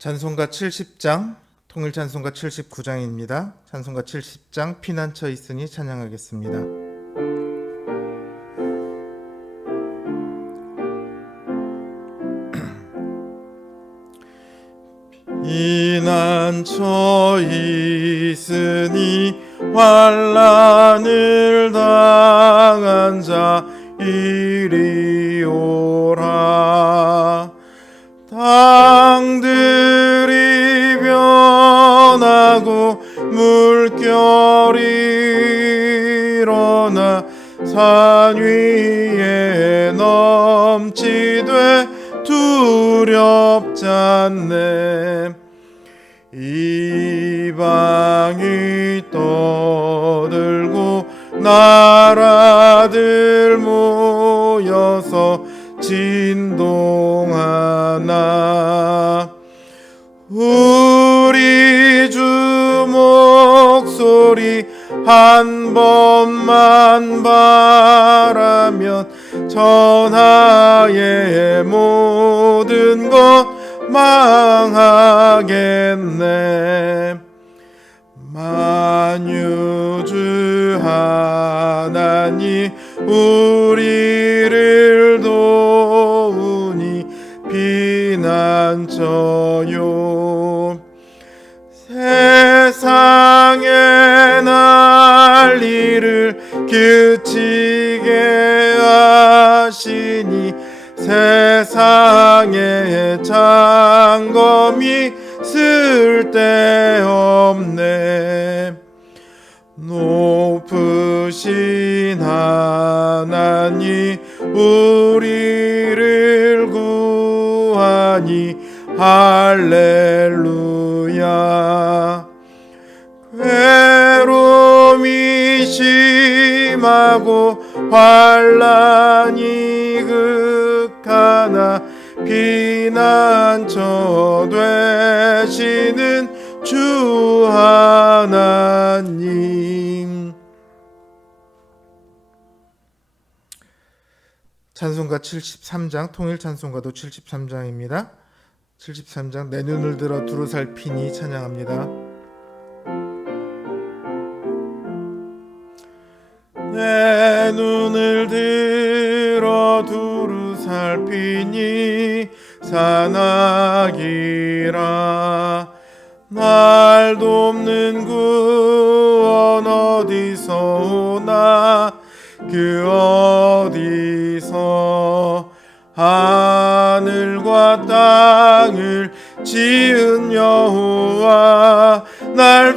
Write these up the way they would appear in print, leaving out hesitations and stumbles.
찬송가 70장, 통일 찬송가 79장입니다. 찬송가 70장 피난처 있으니 찬양하겠습니다. 피난처 있으니 환난을 당한 자 이리 오라. 땅들이 변하고 물결이 일어나 산 위에 넘치되 두렵지 않네. 이방이 떠들고 나라들 모여서 진동하나. 우리 주 목소리 한 번만 바라면 전하의 모든 것 망하겠네. 만유주 하나님 우리를 도우니 피난처요. 세상의 난리를 그치게 하시니 세상의 장검이 쓸데없네. 높으신 하나님 우리를 구하니 할렐루야. 괴로움이 심하고 환난이 극하나 피난처 되시는 주 하나님. 찬송가 73장, 통일 찬송가도 73장입니다. 73장 내 눈을 들어 두루 살피니 찬양합니다. 내 눈을 들어 두루 살피니 산악이라. 날 돕는 구원 어디서 오나. 그 어디서. 하늘과 땅을 지은 여호와 날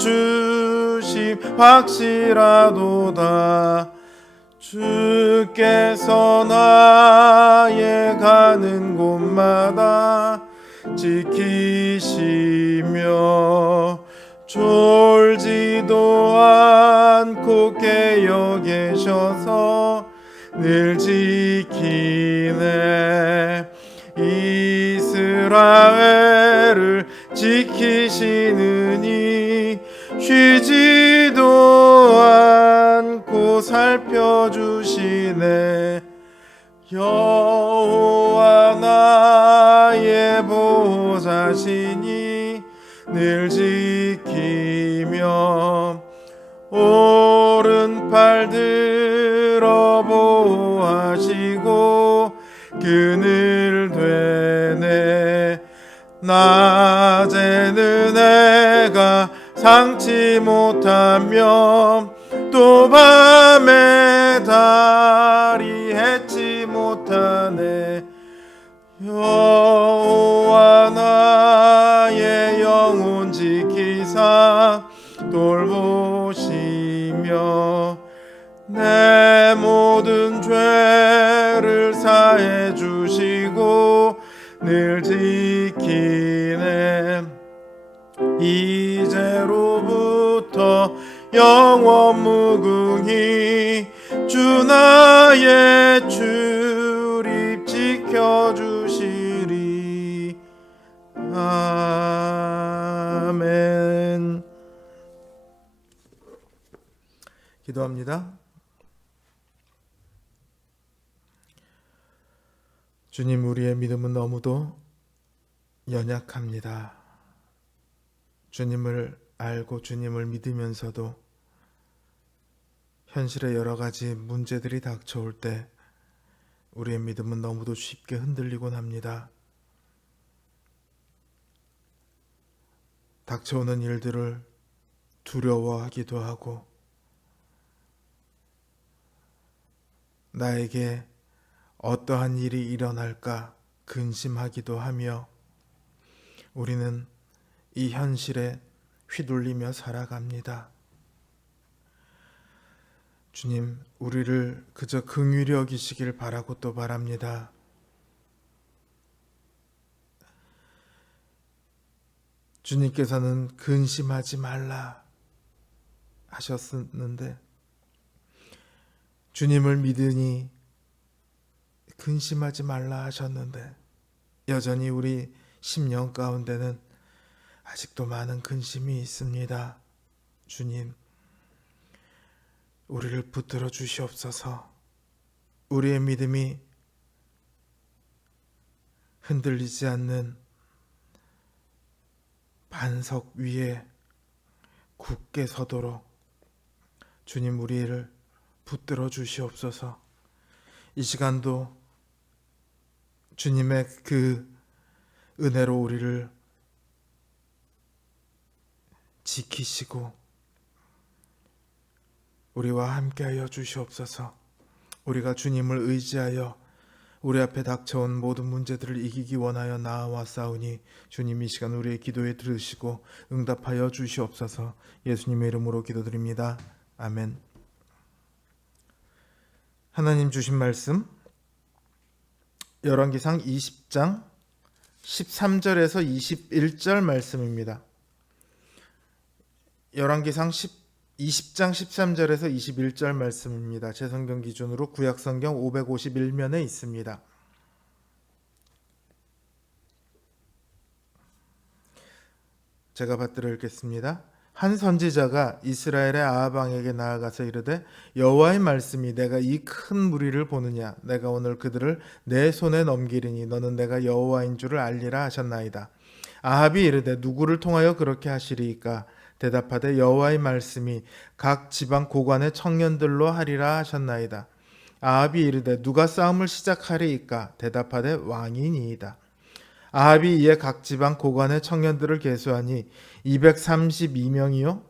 도와주심 확실하도다. 주께서 나의 가는 곳마다 지키시며 졸지도 않고 깨어 계셔서 늘 지키네. 이스라엘을 지키시느니 쉬지도 않고 살펴주시네. 여호와 나의 보호자시니 늘 지키며 오른팔 들어 보호하시고 그늘 되네. 낮에는 해가 상치 못하며 또 밤에 달이 해치 못하네. 여호와 나의 영혼 지키사 돌보시며 내 모든 죄를 사해 주시고 늘 지키네. 이제로부터 영원 무궁히 주 나의 출입 지켜주시리. 아멘. 기도합니다. 주님, 우리의 믿음은 너무도 연약합니다. 주님을 알고 주님을 믿으면서도 현실의 여러 가지 문제들이 닥쳐올 때 우리의 믿음은 너무도 쉽게 흔들리곤 합니다. 닥쳐오는 일들을 두려워하기도 하고 나에게 어떠한 일이 일어날까 근심하기도 하며 우리는 이 현실에 휘둘리며 살아갑니다. 주님, 우리를 그저 긍휼히 여기시길 바라고 또 바랍니다. 주님께서는 근심하지 말라 하셨는데 주님을 믿으니 근심하지 말라 하셨는데 여전히 우리 심령 가운데는 아직도 많은 근심이 있습니다. 주님, 우리를 붙들어 주시옵소서. 우리의 믿음이 흔들리지 않는 반석 위에 굳게 서도록 주님 우리를 붙들어 주시옵소서. 이 시간도 주님의 그 은혜로 우리를 지키시고 우리와 함께하여 주시옵소서. 우리가 주님을 의지하여 우리 앞에 닥쳐온 모든 문제들을 이기기 원하여 나아왔사오니 주님 이 시간 우리의 기도에 들으시고 응답하여 주시옵소서. 예수님의 이름으로 기도드립니다. 아멘. 하나님 주신 말씀 열왕기상 20장 13절에서 21절 말씀입니다. 열왕기상 20장 13절에서 21절 말씀입니다. 제 성경 기준으로 구약성경 551면에 있습니다. 제가 받들어 읽겠습니다. 한 선지자가 이스라엘의 아합 왕에게 나아가서 이르되 여호와의 말씀이 내가 이 큰 무리를 보느냐 내가 오늘 그들을 내 손에 넘기리니 너는 내가 여호와인 줄을 알리라 하셨나이다. 아합이 이르되 누구를 통하여 그렇게 하시리이까 대답하되 여호와의 말씀이 각 지방 고관의 청년들로 하리라 하셨나이다. 아합이 이르되 누가 싸움을 시작하리이까 대답하되 왕이니이다. 아합이 이에 각 지방 고관의 청년들을 계수하니 232명이요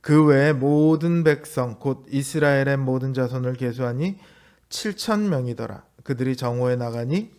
그 외에 모든 백성 곧 이스라엘의 모든 자손을 계수하니 7,000명이더라. 그들이 정오에 나가니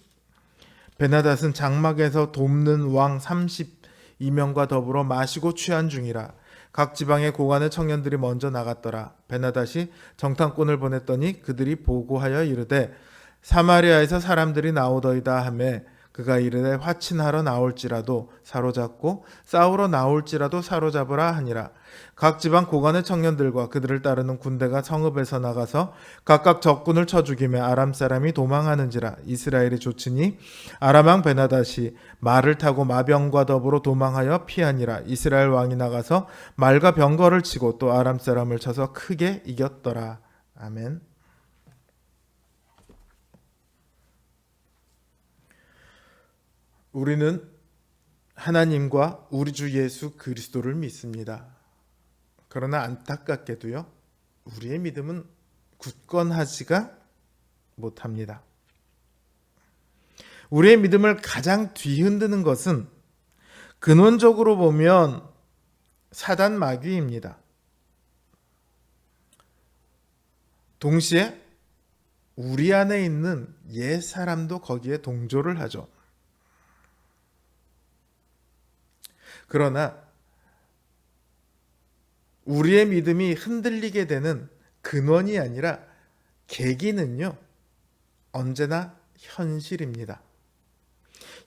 베나닷은 장막에서 돕는 왕 32명과 더불어 마시고 취한 중이라. 각 지방의 고관의 청년들이 먼저 나갔더라. 베나닷이 정탐꾼을 보냈더니 그들이 보고하여 이르되 사마리아에서 사람들이 나오더이다 하며 그가 이르되 화친하러 나올지라도 사로잡고 싸우러 나올지라도 사로잡으라 하니라. 각 지방 고관의 청년들과 그들을 따르는 군대가 성읍에서 나가서 각각 적군을 쳐 죽이며 아람 사람이 도망하는지라. 이스라엘이 좇으니 아람 왕 베나닷이 말을 타고 마병과 더불어 도망하여 피하니라. 이스라엘 왕이 나가서 말과 병거를 치고 또 아람 사람을 쳐서 크게 이겼더라. 아멘. 우리는 하나님과 우리 주 예수 그리스도를 믿습니다. 그러나 안타깝게도요, 우리의 믿음은 굳건하지가 못합니다. 우리의 믿음을 가장 뒤흔드는 것은 근원적으로 보면 사단 마귀입니다. 동시에 우리 안에 있는 옛 사람도 거기에 동조를 하죠. 그러나 우리의 믿음이 흔들리게 되는 근원이 아니라 계기는요, 언제나 현실입니다.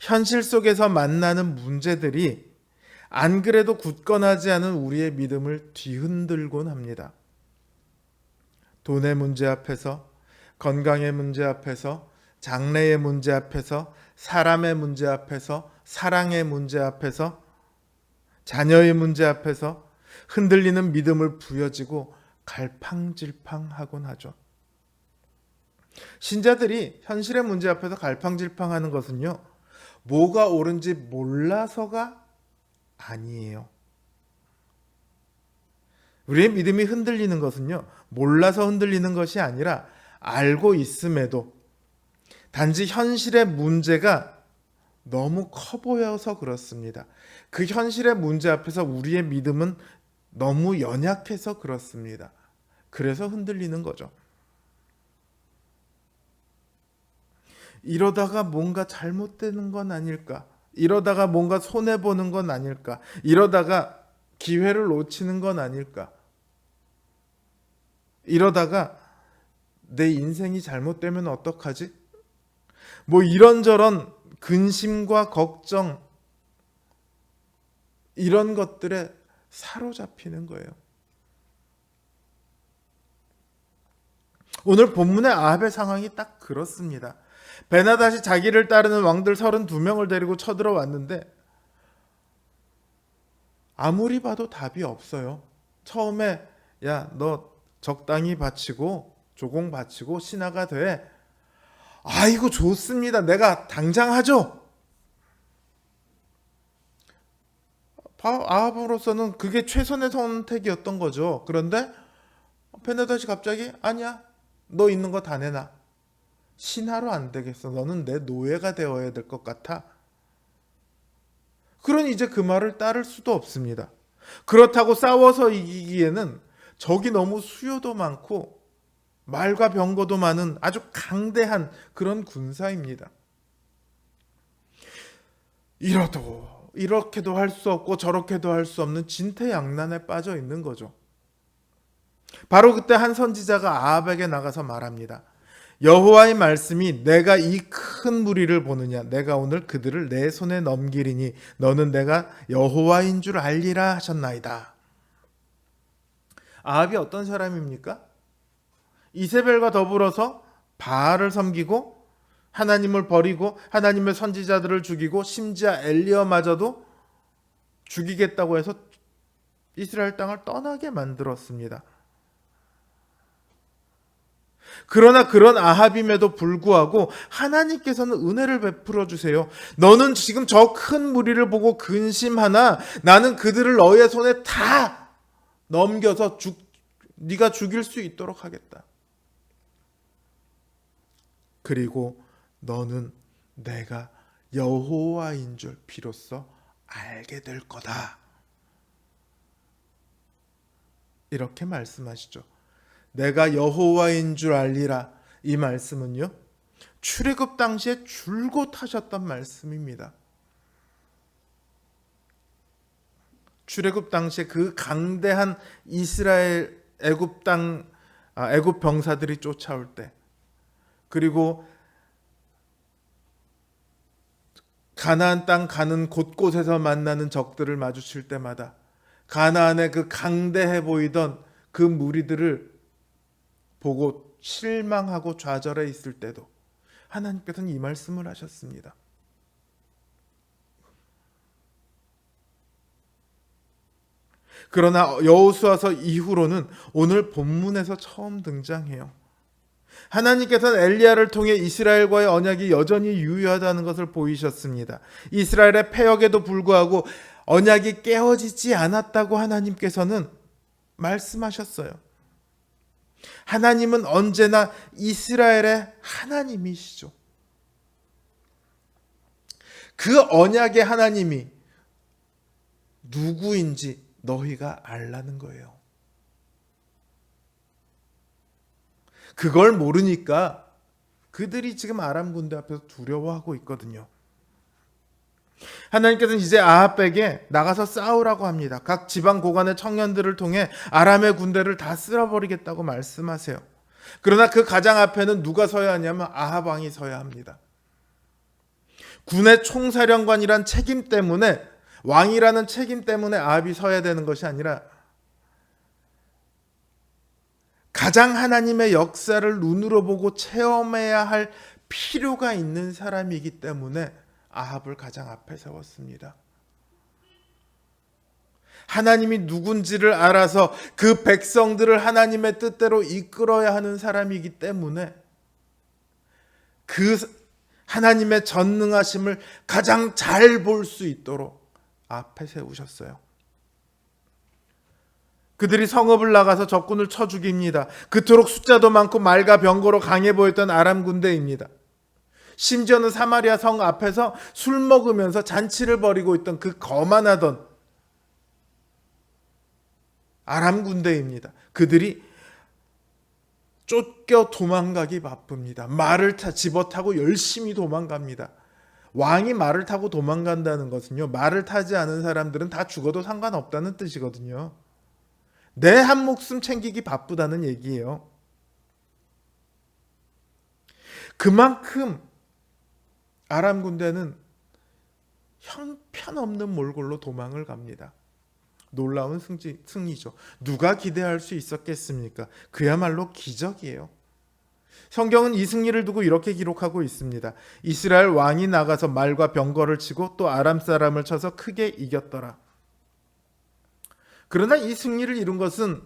현실 속에서 만나는 문제들이 안 그래도 굳건하지 않은 우리의 믿음을 뒤흔들곤 합니다. 돈의 문제 앞에서, 건강의 문제 앞에서, 장래의 문제 앞에서, 사람의 문제 앞에서, 사랑의 문제 앞에서, 자녀의 문제 앞에서 흔들리는 믿음을 부여지고 갈팡질팡하곤 하죠. 신자들이 현실의 문제 앞에서 갈팡질팡하는 것은요, 뭐가 옳은지 몰라서가 아니에요. 우리의 믿음이 흔들리는 것은요, 몰라서 흔들리는 것이 아니라 알고 있음에도 단지 현실의 문제가 너무 커 보여서 그렇습니다. 그 현실의 문제 앞에서 우리의 믿음은 너무 연약해서 그렇습니다. 그래서 흔들리는 거죠. 이러다가 뭔가 잘못되는 건 아닐까? 이러다가 뭔가 손해보는 건 아닐까? 이러다가 기회를 놓치는 건 아닐까? 이러다가 내 인생이 잘못되면 어떡하지? 뭐 이런저런 근심과 걱정, 이런 것들에 사로잡히는 거예요. 오늘 본문의 아합의 상황이 딱 그렇습니다. 베나닷이 자기를 따르는 왕들 32명을 데리고 쳐들어왔는데 아무리 봐도 답이 없어요. 처음에 야, 너 적당히 바치고 조공 바치고 신하가 돼. 아이고 좋습니다. 내가 당장 하죠. 아합으로서는 그게 최선의 선택이었던 거죠. 그런데 베나닷이 갑자기 아니야. 너 있는 거 다 내놔. 신하로 안 되겠어. 너는 내 노예가 되어야 될 것 같아. 그러니 이제 그 말을 따를 수도 없습니다. 그렇다고 싸워서 이기기에는 적이 너무 수요도 많고 말과 병거도 많은 아주 강대한 그런 군사입니다. 이렇게도 할 수 없고 저렇게도 할 수 없는 진퇴양난에 빠져 있는 거죠. 바로 그때 한 선지자가 아합에게 나가서 말합니다. 여호와의 말씀이 내가 이 큰 무리를 보느냐 내가 오늘 그들을 내 손에 넘기리니 너는 내가 여호와인 줄 알리라 하셨나이다. 아합이 어떤 사람입니까? 이세벨과 더불어서 바알을 섬기고 하나님을 버리고 하나님의 선지자들을 죽이고 심지어 엘리야마저도 죽이겠다고 해서 이스라엘 땅을 떠나게 만들었습니다. 그러나 그런 아합임에도 불구하고 하나님께서는 은혜를 베풀어 주세요. 너는 지금 저 큰 무리를 보고 근심하나 나는 그들을 너의 손에 다 넘겨서 네가 죽일 수 있도록 하겠다. 그리고 너는 내가 여호와인 줄 비로소 알게 될 거다. 이렇게 말씀하시죠. 내가 여호와인 줄 알리라. 이 말씀은요, 출애굽 당시에 줄곧 하셨던 말씀입니다. 출애굽 당시에 그 강대한 이스라엘 애굽 병사들이 쫓아올 때, 그리고 가나안 땅 가는 곳곳에서 만나는 적들을 마주칠 때마다 가나안의 그 강대해 보이던 그 무리들을 보고 실망하고 좌절해 있을 때도 하나님께서는 이 말씀을 하셨습니다. 그러나 여호수아서 이후로는 오늘 본문에서 처음 등장해요. 하나님께서는 엘리야를 통해 이스라엘과의 언약이 여전히 유효하다는 것을 보이셨습니다. 이스라엘의 패역에도 불구하고 언약이 깨어지지 않았다고 하나님께서는 말씀하셨어요. 하나님은 언제나 이스라엘의 하나님이시죠. 그 언약의 하나님이 누구인지 너희가 알라는 거예요. 그걸 모르니까 그들이 지금 아람 군대 앞에서 두려워하고 있거든요. 하나님께서는 이제 아합에게 나가서 싸우라고 합니다. 각 지방 고관의 청년들을 통해 아람의 군대를 다 쓸어버리겠다고 말씀하세요. 그러나 그 가장 앞에는 누가 서야 하냐면 아합 왕이 서야 합니다. 군의 총사령관이란 책임 때문에, 왕이라는 책임 때문에 아합이 서야 되는 것이 아니라 가장 하나님의 역사를 눈으로 보고 체험해야 할 필요가 있는 사람이기 때문에 아합을 가장 앞에 세웠습니다. 하나님이 누군지를 알아서 그 백성들을 하나님의 뜻대로 이끌어야 하는 사람이기 때문에 그 하나님의 전능하심을 가장 잘 볼 수 있도록 앞에 세우셨어요. 그들이 성읍을 나가서 적군을 쳐 죽입니다. 그토록 숫자도 많고 말과 병거로 강해 보였던 아람 군대입니다. 심지어는 사마리아 성 앞에서 술 먹으면서 잔치를 벌이고 있던 그 거만하던 아람 군대입니다. 그들이 쫓겨 도망가기 바쁩니다. 말을 집어타고 열심히 도망갑니다. 왕이 말을 타고 도망간다는 것은요, 말을 타지 않은 사람들은 다 죽어도 상관없다는 뜻이거든요. 내 한 목숨 챙기기 바쁘다는 얘기예요. 그만큼 아람 군대는 형편없는 몰골로 도망을 갑니다. 놀라운 승리죠. 누가 기대할 수 있었겠습니까? 그야말로 기적이에요. 성경은 이 승리를 두고 이렇게 기록하고 있습니다. 이스라엘 왕이 나가서 말과 병거를 치고 또 아람 사람을 쳐서 크게 이겼더라. 그러나 이 승리를 이룬 것은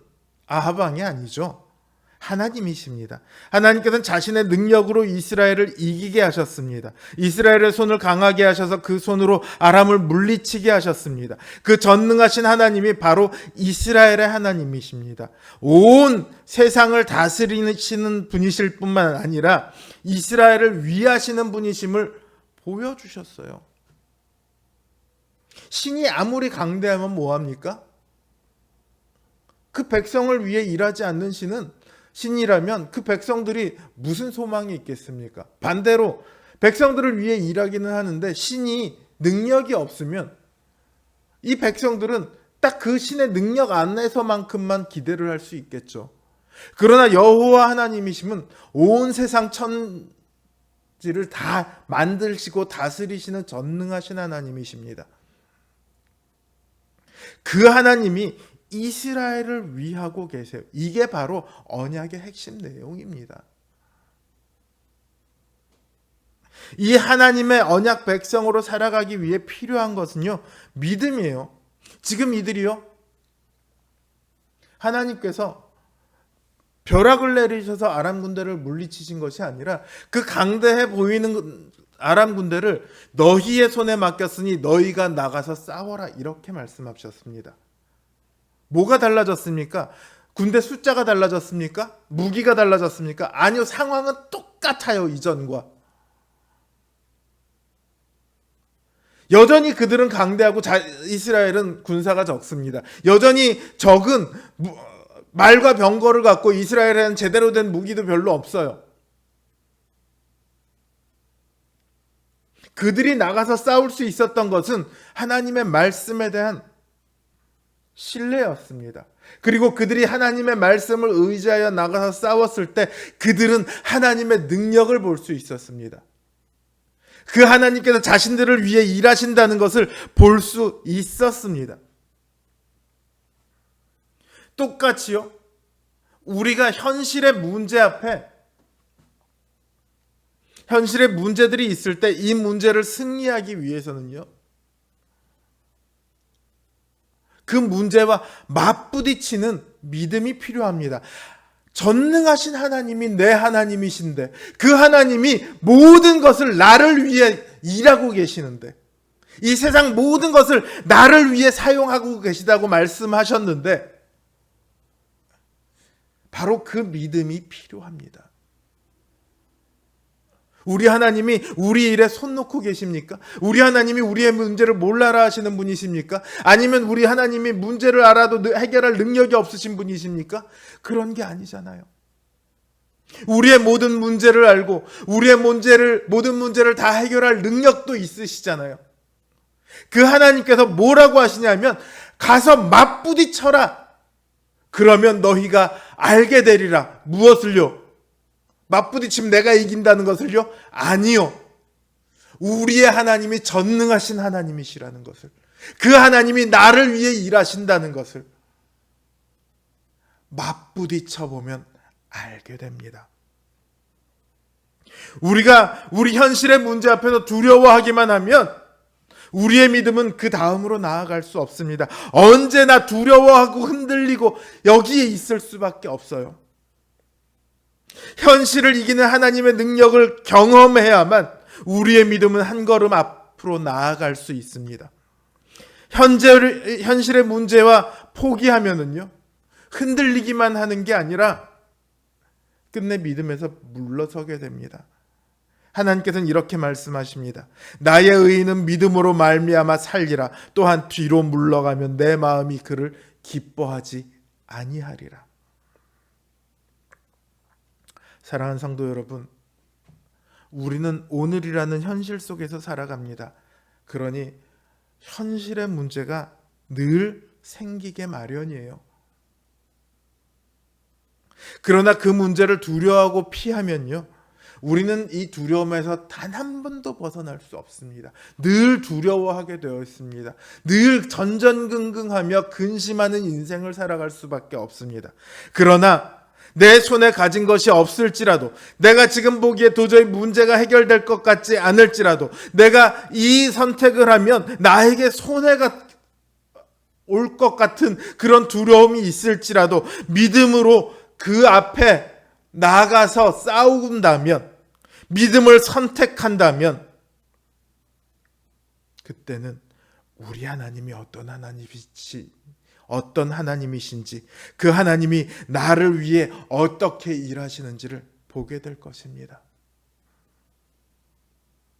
아합 왕이 아니죠. 하나님이십니다. 하나님께서는 자신의 능력으로 이스라엘을 이기게 하셨습니다. 이스라엘의 손을 강하게 하셔서 그 손으로 아람을 물리치게 하셨습니다. 그 전능하신 하나님이 바로 이스라엘의 하나님이십니다. 온 세상을 다스리시는 분이실 뿐만 아니라 이스라엘을 위하시는 분이심을 보여주셨어요. 신이 아무리 강대하면 뭐합니까? 그 백성을 위해 일하지 않는 신이라면 그 백성들이 무슨 소망이 있겠습니까? 반대로 백성들을 위해 일하기는 하는데 신이 능력이 없으면 이 백성들은 딱 그 신의 능력 안에서만큼만 기대를 할 수 있겠죠. 그러나 여호와 하나님이시면 온 세상 천지를 다 만드시고 다스리시는 전능하신 하나님이십니다. 그 하나님이 이스라엘을 위하고 계세요. 이게 바로 언약의 핵심 내용입니다. 이 하나님의 언약 백성으로 살아가기 위해 필요한 것은요, 믿음이에요. 지금 이들이요, 하나님께서 벼락을 내리셔서 아람 군대를 물리치신 것이 아니라 그 강대해 보이는 아람 군대를 너희의 손에 맡겼으니 너희가 나가서 싸워라, 이렇게 말씀하셨습니다. 뭐가 달라졌습니까? 군대 숫자가 달라졌습니까? 무기가 달라졌습니까? 아니요, 상황은 똑같아요. 이전과 여전히 그들은 강대하고 이스라엘은 군사가 적습니다. 여전히 적은 말과 병거를 갖고 이스라엘에는 제대로 된 무기도 별로 없어요. 그들이 나가서 싸울 수 있었던 것은 하나님의 말씀에 대한 신뢰였습니다. 그리고 그들이 하나님의 말씀을 의지하여 나가서 싸웠을 때 그들은 하나님의 능력을 볼 수 있었습니다. 그 하나님께서 자신들을 위해 일하신다는 것을 볼 수 있었습니다. 똑같이요, 우리가 현실의 문제 앞에 현실의 문제들이 있을 때 이 문제를 승리하기 위해서는요, 그 문제와 맞부딪히는 믿음이 필요합니다. 전능하신 하나님이 내 하나님이신데, 그 하나님이 모든 것을 나를 위해 일하고 계시는데, 이 세상 모든 것을 나를 위해 사용하고 계시다고 말씀하셨는데, 바로 그 믿음이 필요합니다. 우리 하나님이 우리 일에 손 놓고 계십니까? 우리 하나님이 우리의 문제를 몰라라 하시는 분이십니까? 아니면 우리 하나님이 문제를 알아도 해결할 능력이 없으신 분이십니까? 그런 게 아니잖아요. 우리의 모든 문제를 알고 우리의 모든 문제를 다 해결할 능력도 있으시잖아요. 그 하나님께서 뭐라고 하시냐면, 가서 맞부딪혀라. 그러면 너희가 알게 되리라. 무엇을요? 맞부딪히면 내가 이긴다는 것을요? 아니요. 우리의 하나님이 전능하신 하나님이시라는 것을, 그 하나님이 나를 위해 일하신다는 것을 맞부딪혀 보면 알게 됩니다. 우리가 우리 현실의 문제 앞에서 두려워하기만 하면 우리의 믿음은 그 다음으로 나아갈 수 없습니다. 언제나 두려워하고 흔들리고 여기에 있을 수밖에 없어요. 현실을 이기는 하나님의 능력을 경험해야만 우리의 믿음은 한 걸음 앞으로 나아갈 수 있습니다. 현실의 문제와 포기하면은요, 흔들리기만 하는 게 아니라 끝내 믿음에서 물러서게 됩니다. 하나님께서는 이렇게 말씀하십니다. 나의 의인은 믿음으로 말미암아 살리라. 또한 뒤로 물러가면 내 마음이 그를 기뻐하지 아니하리라. 사랑하는 성도 여러분, 우리는 오늘이라는 현실 속에서 살아갑니다. 그러니 현실의 문제가 늘 생기게 마련이에요. 그러나 그 문제를 두려워하고 피하면요, 우리는 이 두려움에서 단 한 번도 벗어날 수 없습니다. 늘 두려워하게 되어 있습니다. 늘 전전긍긍하며 근심하는 인생을 살아갈 수밖에 없습니다. 그러나 내 손에 가진 것이 없을지라도, 내가 지금 보기에 도저히 문제가 해결될 것 같지 않을지라도, 내가 이 선택을 하면 나에게 손해가 올 것 같은 그런 두려움이 있을지라도 믿음으로 그 앞에 나가서 싸운다면, 믿음을 선택한다면, 그때는 우리 하나님이 어떤 하나님이신지, 그 하나님이 나를 위해 어떻게 일하시는지를 보게 될 것입니다.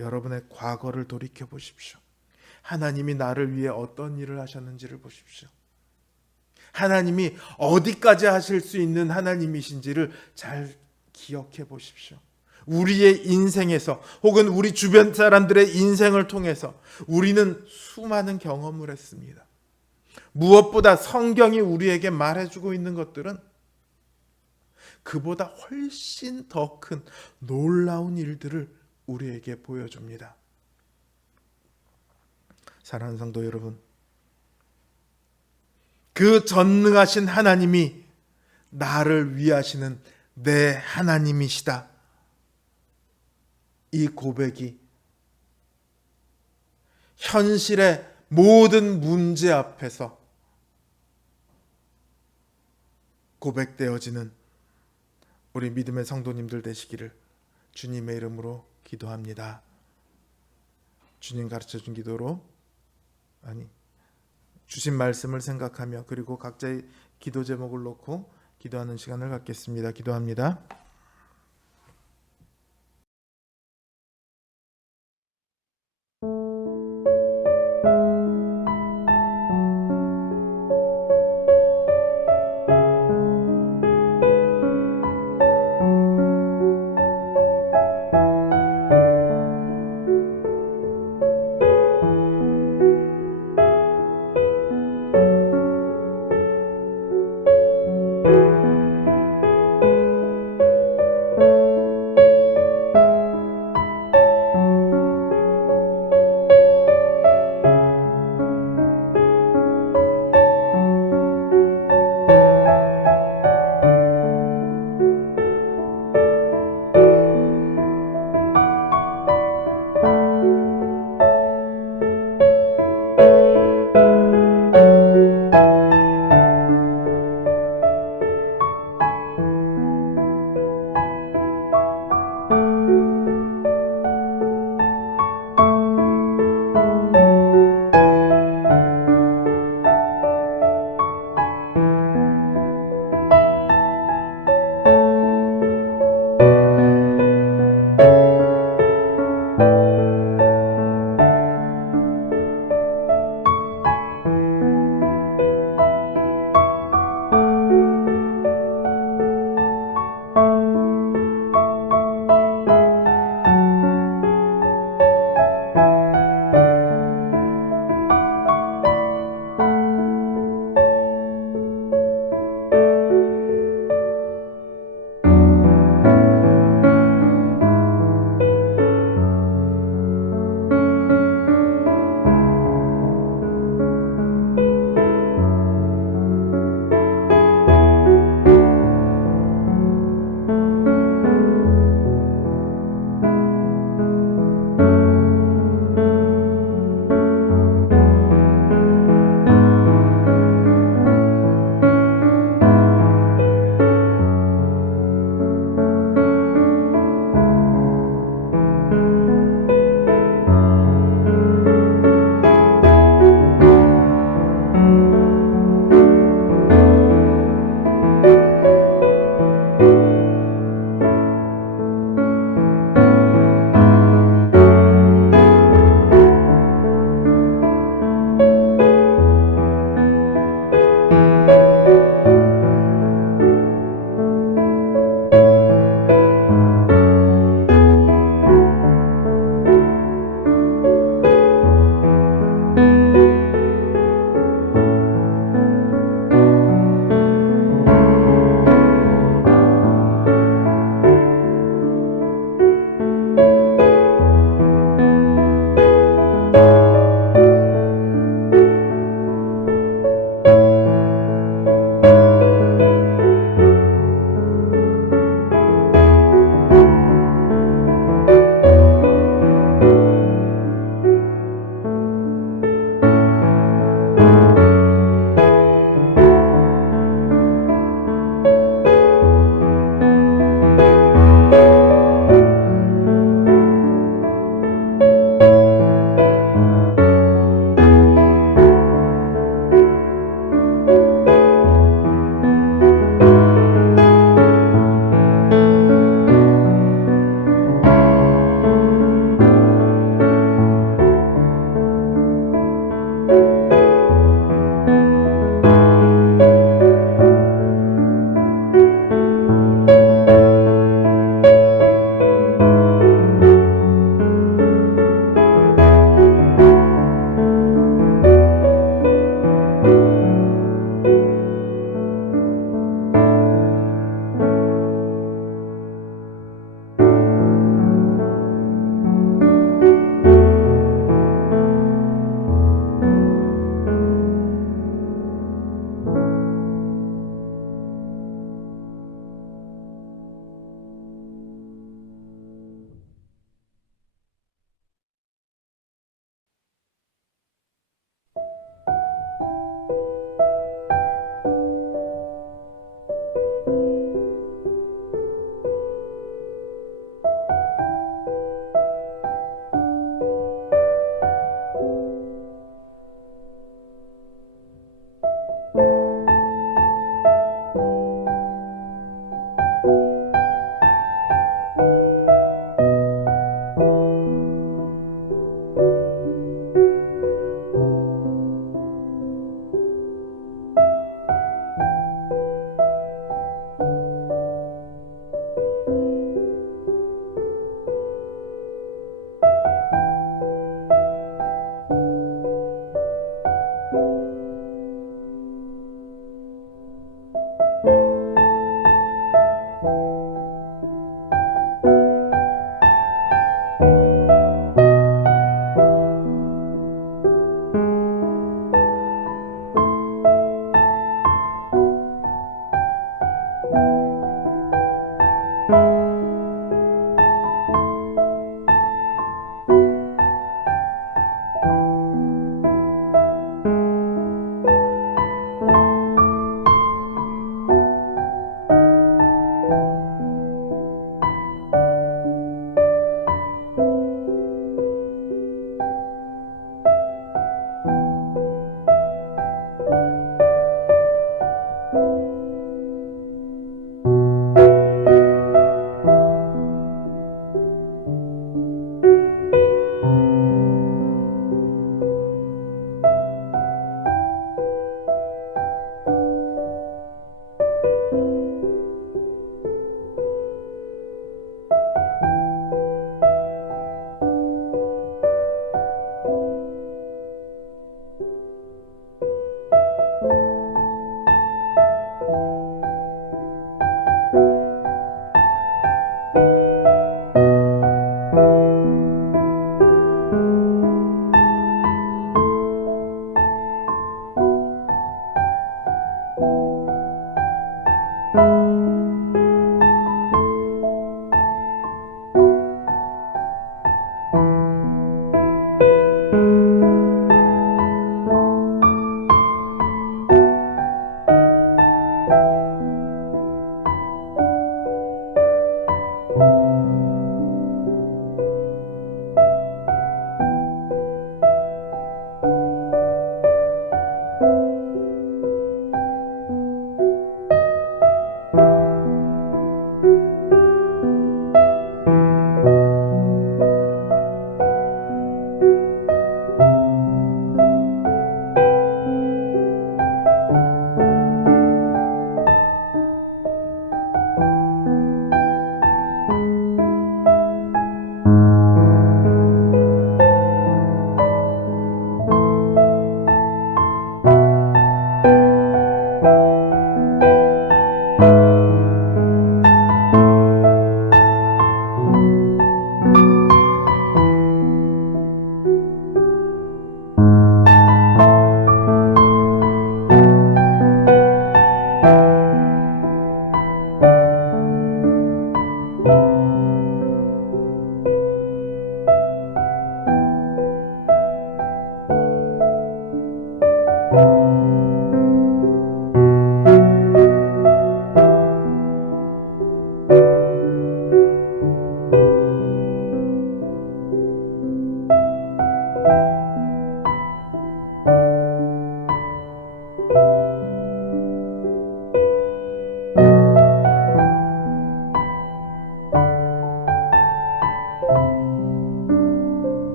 여러분의 과거를 돌이켜 보십시오. 하나님이 나를 위해 어떤 일을 하셨는지를 보십시오. 하나님이 어디까지 하실 수 있는 하나님이신지를 잘 기억해 보십시오. 우리의 인생에서 혹은 우리 주변 사람들의 인생을 통해서 우리는 수많은 경험을 했습니다. 무엇보다 성경이 우리에게 말해주고 있는 것들은 그보다 훨씬 더 큰 놀라운 일들을 우리에게 보여줍니다. 사랑하는 성도 여러분, 그 전능하신 하나님이 나를 위하시는 내 하나님이시다. 이 고백이 현실의 모든 문제 앞에서 고백되어지는 우리 믿음의 성도님들 되시기를 주님의 이름으로 기도합니다. 주님 가르쳐준 기도로, 주신 말씀을 생각하며, 그리고 각자의 기도 제목을 놓고 기도하는 시간을 갖겠습니다. 기도합니다.